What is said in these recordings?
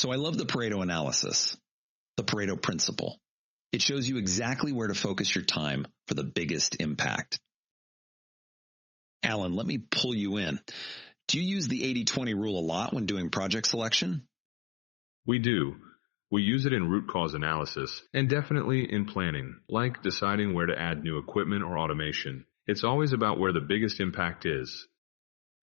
So I love the Pareto analysis, the Pareto Principle. It shows you exactly where to focus your time for the biggest impact. Alan, let me pull you in. Do you use the 80-20 rule a lot when doing project selection? We do. We use it in root cause analysis and definitely in planning, like deciding where to add new equipment or automation. It's always about where the biggest impact is.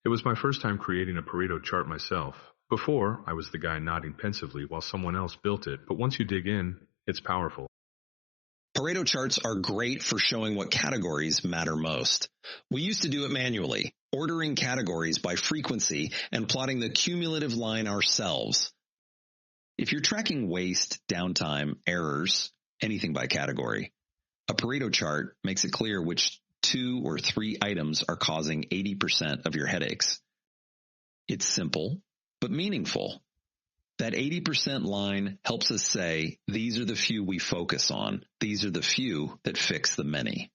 It was my first time creating a Pareto chart myself. Before, I was the guy nodding pensively while someone else built it, but once you dig in, it's powerful. Pareto charts are great for showing what categories matter most. We used to do it manually, ordering categories by frequency and plotting the cumulative line ourselves. If you're tracking waste, downtime, errors, anything by category, a Pareto chart makes it clear which 2 or 3 items are causing 80% of your headaches. It's simple, but meaningful. That 80% line helps us say, these are the few we focus on. These are the few that fix the many.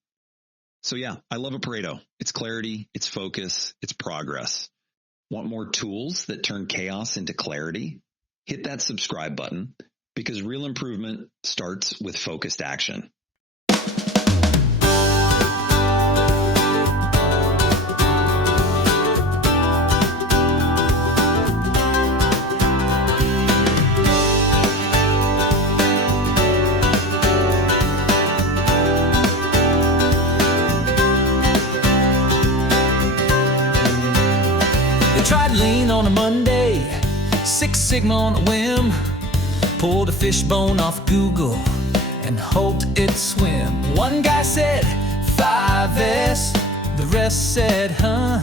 So yeah, I love a Pareto. It's clarity, it's focus, it's progress. Want more tools that turn chaos into clarity? Hit that subscribe button, because real improvement starts with focused action. Tried lean on a Monday, Six Sigma on a whim, pulled a fishbone off Google and hoped it'd swim. One guy said 5S, the rest said huh,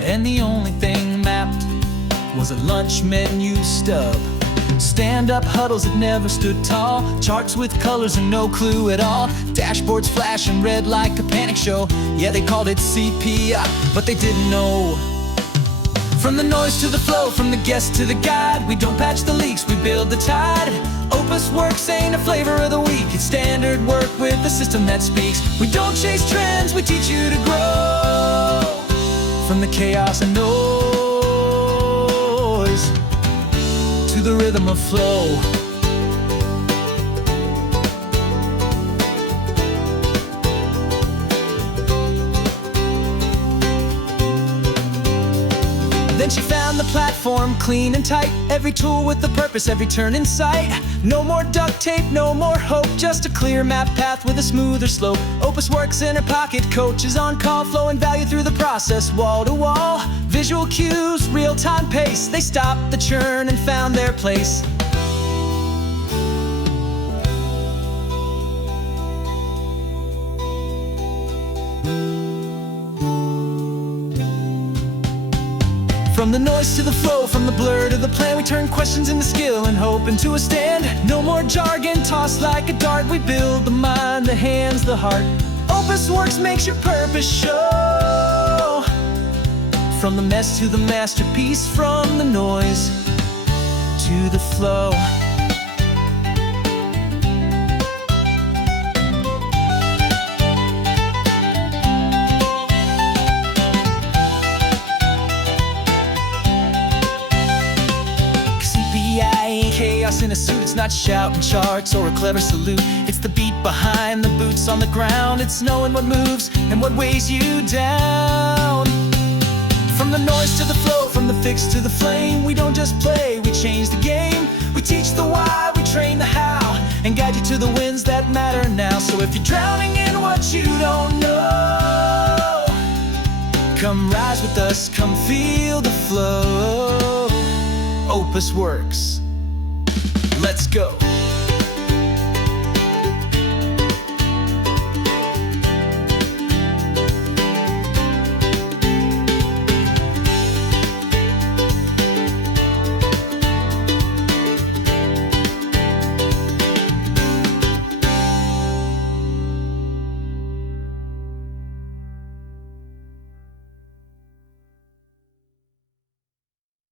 and the only thing mapped was a lunch menu stub. Stand-up huddles that never stood tall, charts with colors and no clue at all, dashboards flashing red like a panic show. Yeah, they called it CPI, but they didn't know. From the noise to the flow, from the guest to the guide, we don't patch the leaks, we build the tide. Opus Works ain't a flavor of the week, it's standard work with a system that speaks. We don't chase trends, we teach you to grow. From the chaos and noise to the rhythm of flow. Then she found the platform clean and tight, every tool with a purpose, every turn in sight. No more duct tape, no more hope, just a clear map path with a smoother slope. Opus Works in her pocket, coaches on call, flowing value through the process, wall to wall. Visual cues, real-time pace, they stopped the churn and found their place. From the noise to the flow, from the blur to the plan, we turn questions into skill and hope into a stand. No more jargon, tossed like a dart, we build the mind, the hands, the heart. Opus Works makes your purpose show. From the mess to the masterpiece, from the noise to the flow. Chaos in a suit, it's not shouting charts or a clever salute. It's the beat behind the boots on the ground. It's knowing what moves and what weighs you down. From the noise to the flow, from the fix to the flame, we don't just play, we change the game. We teach the why, we train the how, and guide you to the wins that matter now. So if you're drowning in what you don't know, come rise with us, come feel the flow. Opus Works. Let's go.